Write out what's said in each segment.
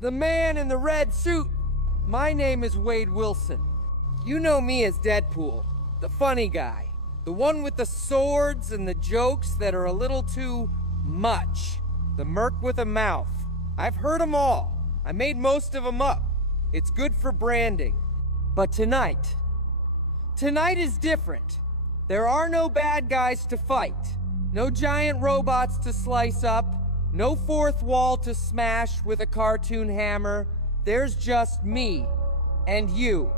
The man in the red suit. My name is Wade Wilson. You know me as Deadpool, the funny guy. The one with the swords and the jokes that are a little too much. The merc with a mouth. I've heard them all. I made most of them up. It's good for branding. But tonight is different. There are no bad guys to fight. No giant robots to slice up. No fourth wall to smash with a cartoon hammer. There's just me and you.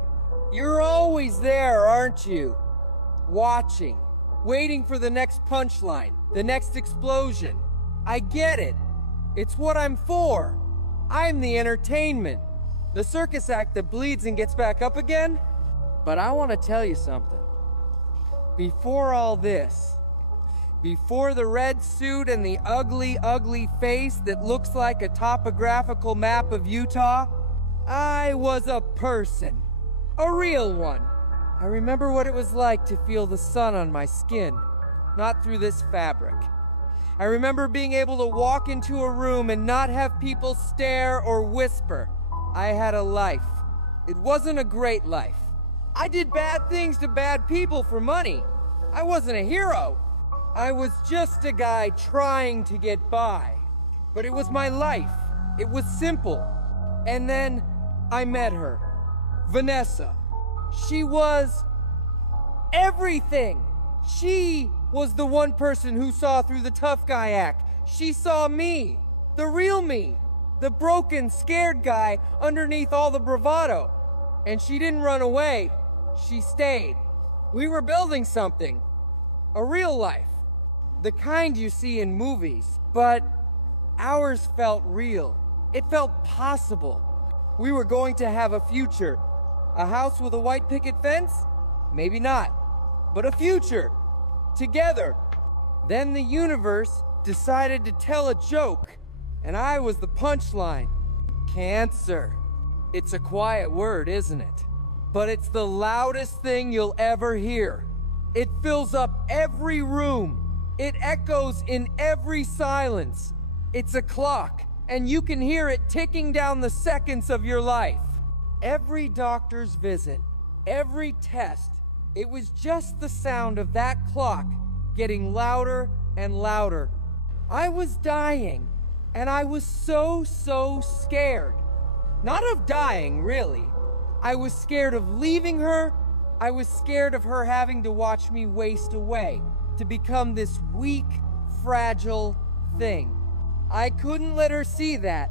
You're always there, aren't you? Watching, waiting for the next punchline, the next explosion. I get it. It's what I'm for. I'm the entertainment. The circus act that bleeds and gets back up again. But I want to tell you something. Before all this, before the red suit and the ugly, ugly face that looks like a topographical map of Utah, I was a person. A real one. I remember what it was like to feel the sun on my skin, not through this fabric. I remember being able to walk into a room and not have people stare or whisper. I had a life. It wasn't a great life. I did bad things to bad people for money. I wasn't a hero. I was just a guy trying to get by. But it was my life. It was simple. And then I met her. Vanessa. She was everything. She was the one person who saw through the tough guy act. She saw me, the real me, the broken, scared guy underneath all the bravado. And she didn't run away. She stayed. We were building something. A real life. The kind you see in movies. But ours felt real. It felt possible. We were going to have a future. A house with a white picket fence? Maybe not. But a future. Together. Then the universe decided to tell a joke. And I was the punchline. Cancer. It's a quiet word, isn't it? But it's the loudest thing you'll ever hear. It fills up every room. It echoes in every silence. It's a clock, and you can hear it ticking down the seconds of your life. Every doctor's visit, every test, it was just the sound of that clock getting louder and louder. I was dying, and I was so scared. Not of dying, really. I was scared of leaving her. I was scared of her having to watch me waste away, to become this weak, fragile thing. I couldn't let her see that.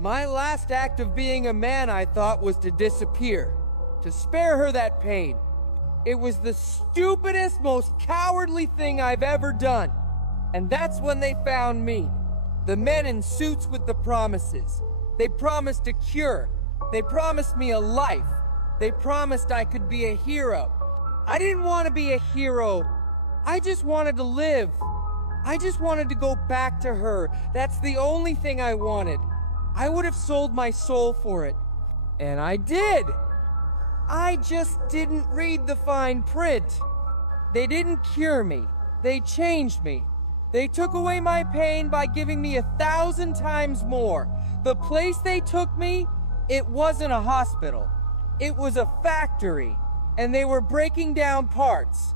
My last act of being a man, I thought, was to disappear, to spare her that pain. It was the stupidest, most cowardly thing I've ever done. And that's when they found me. The men in suits with the promises. They promised a cure. They promised me a life. They promised I could be a hero. I didn't want to be a hero. I just wanted to live. I just wanted to go back to her. That's the only thing I wanted. I would have sold my soul for it. And I did. I just didn't read the fine print. They didn't cure me. They changed me. They took away my pain by giving me 1,000 times more. The place they took me, it wasn't a hospital. It was a factory, and they were breaking down parts.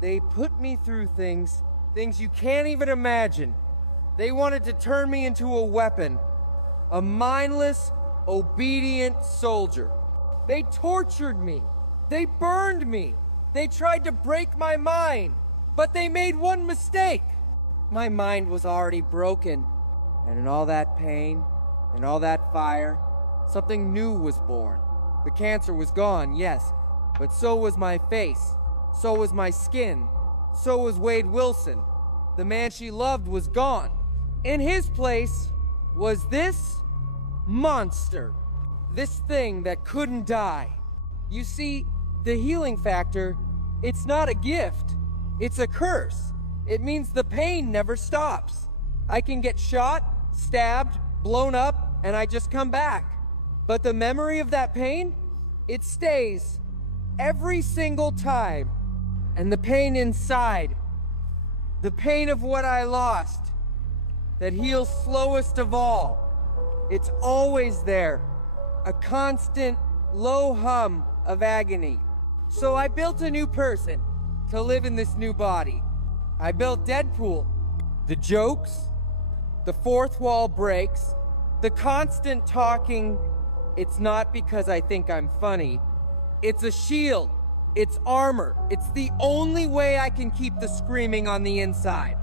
They put me through things you can't even imagine. They wanted to turn me into a weapon, a mindless, obedient soldier. They tortured me. They burned me. They tried to break my mind, but they made one mistake. My mind was already broken, and in all that pain, and all that fire, something new was born. The cancer was gone, yes, but so was my face, so was my skin, so was Wade Wilson. The man she loved was gone. In his place was this monster, this thing that couldn't die. You see, the healing factor, it's not a gift, it's a curse. It means the pain never stops. I can get shot, stabbed, blown up, and I just come back. But the memory of that pain, it stays every single time. And the pain inside, the pain of what I lost, that heals slowest of all, It's always there. A constant, low hum of agony. So I built a new person to live in this new body. I built Deadpool. The jokes, the fourth wall breaks, the constant talking. It's not because I think I'm funny. It's a shield. It's armor. It's the only way I can keep the screaming on the inside.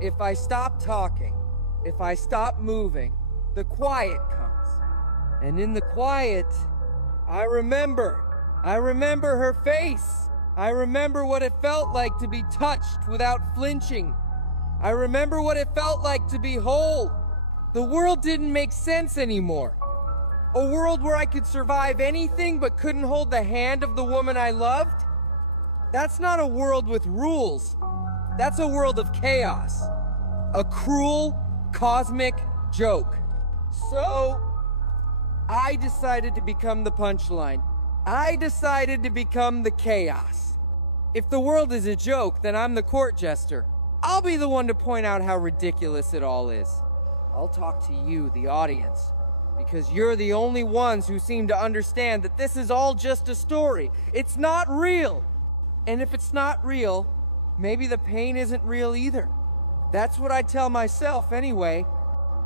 If I stop talking, if I stop moving, the quiet comes. And in the quiet, I remember her face. I remember what it felt like to be touched without flinching. I remember what it felt like to be whole. The world didn't make sense anymore. A world where I could survive anything but couldn't hold the hand of the woman I loved? That's not a world with rules. That's a world of chaos. A cruel, cosmic joke. So, I decided to become the punchline. I decided to become the chaos. If the world is a joke, then I'm the court jester. I'll be the one to point out how ridiculous it all is. I'll talk to you, the audience, because you're the only ones who seem to understand that this is all just a story. It's not real. And if it's not real, maybe the pain isn't real either. That's what I tell myself anyway.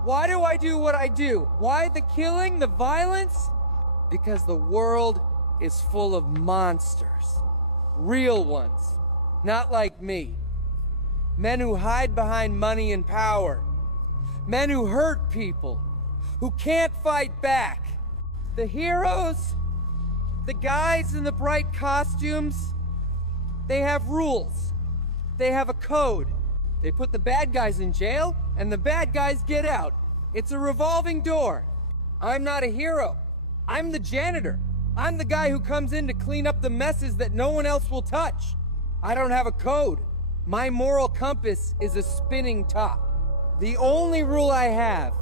Why do I do what I do? Why the killing, the violence? Because the world is full of monsters. Real ones. Not like me. Men who hide behind money and power. Men who hurt people. Who can't fight back. The heroes, the guys in the bright costumes, they have rules. They have a code. They put the bad guys in jail, and the bad guys get out. It's a revolving door. I'm not a hero. I'm the janitor. I'm the guy who comes in to clean up the messes that no one else will touch. I don't have a code. My moral compass is a spinning top. The only rule I have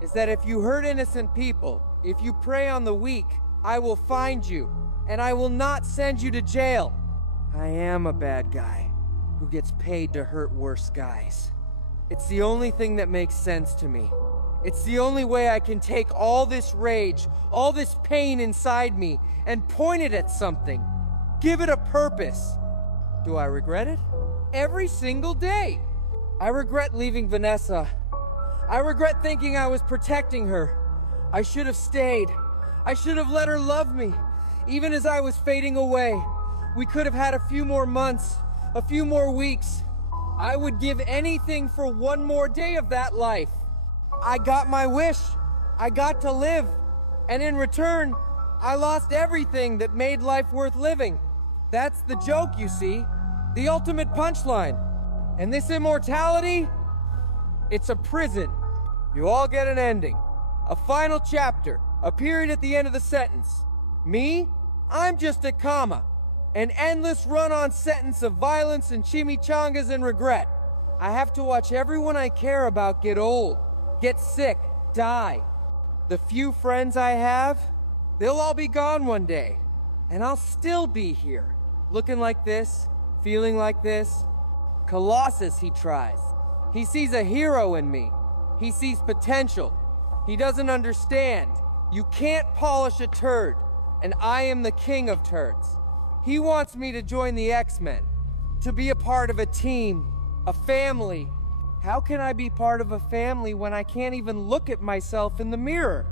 is that if you hurt innocent people, if you prey on the weak, I will find you, and I will not send you to jail. I am a bad guy who gets paid to hurt worse guys. It's the only thing that makes sense to me. It's the only way I can take all this rage, all this pain inside me, and point it at something. Give it a purpose. Do I regret it? Every single day. I regret leaving Vanessa. I regret thinking I was protecting her. I should have stayed. I should have let her love me. Even as I was fading away, we could have had a few more months, a few more weeks. I would give anything for one more day of that life. I got my wish. I got to live. And in return, I lost everything that made life worth living. That's the joke, you see. The ultimate punchline. And this immortality, it's a prison. You all get an ending. A final chapter. A period at the end of the sentence. Me? I'm just a comma. An endless run-on sentence of violence and chimichangas and regret. I have to watch everyone I care about get old, get sick, die. The few friends I have, they'll all be gone one day. And I'll still be here, looking like this, feeling like this. Colossus, he tries. He sees a hero in me. He sees potential. He doesn't understand. You can't polish a turd, and I am the king of turds. He wants me to join the X-Men, to be a part of a team, a family. How can I be part of a family when I can't even look at myself in the mirror?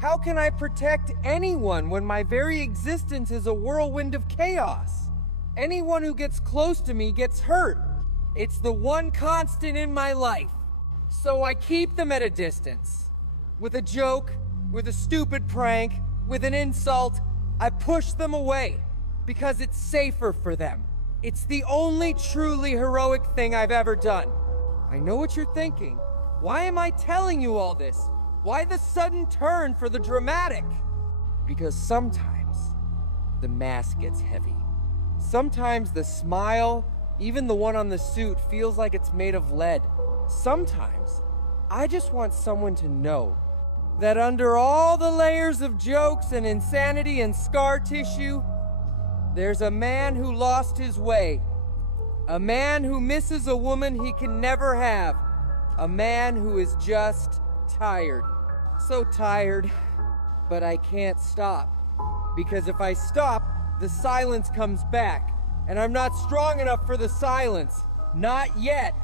How can I protect anyone when my very existence is a whirlwind of chaos? Anyone who gets close to me gets hurt. It's the one constant in my life. So I keep them at a distance. With a joke, with a stupid prank, with an insult, I push them away because it's safer for them. It's the only truly heroic thing I've ever done. I know what you're thinking. Why am I telling you all this? Why the sudden turn for the dramatic? Because sometimes the mask gets heavy. Sometimes the smile, even the one on the suit, feels like it's made of lead. Sometimes I just want someone to know that under all the layers of jokes and insanity and scar tissue, there's a man who lost his way. A man who misses a woman he can never have. A man who is just tired. So tired, but I can't stop. Because if I stop, the silence comes back, and I'm not strong enough for the silence. Not yet.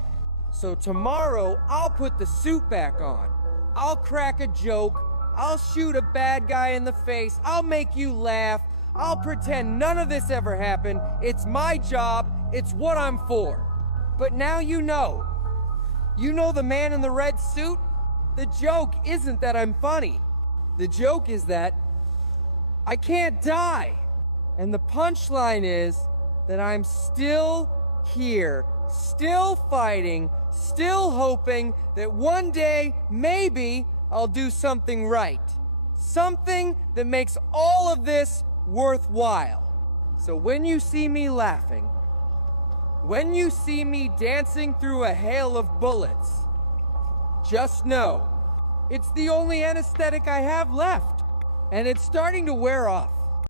So tomorrow, I'll put the suit back on. I'll crack a joke. I'll shoot a bad guy in the face. I'll make you laugh. I'll pretend none of this ever happened. It's my job. It's what I'm for. But now you know. You know the man in the red suit? The joke isn't that I'm funny. The joke is that I can't die. And the punchline is that I'm still here, still fighting, still hoping that one day, maybe, I'll do something right. Something that makes all of this worthwhile. So when you see me laughing, when you see me dancing through a hail of bullets, just know, it's the only anesthetic I have left, and it's starting to wear off.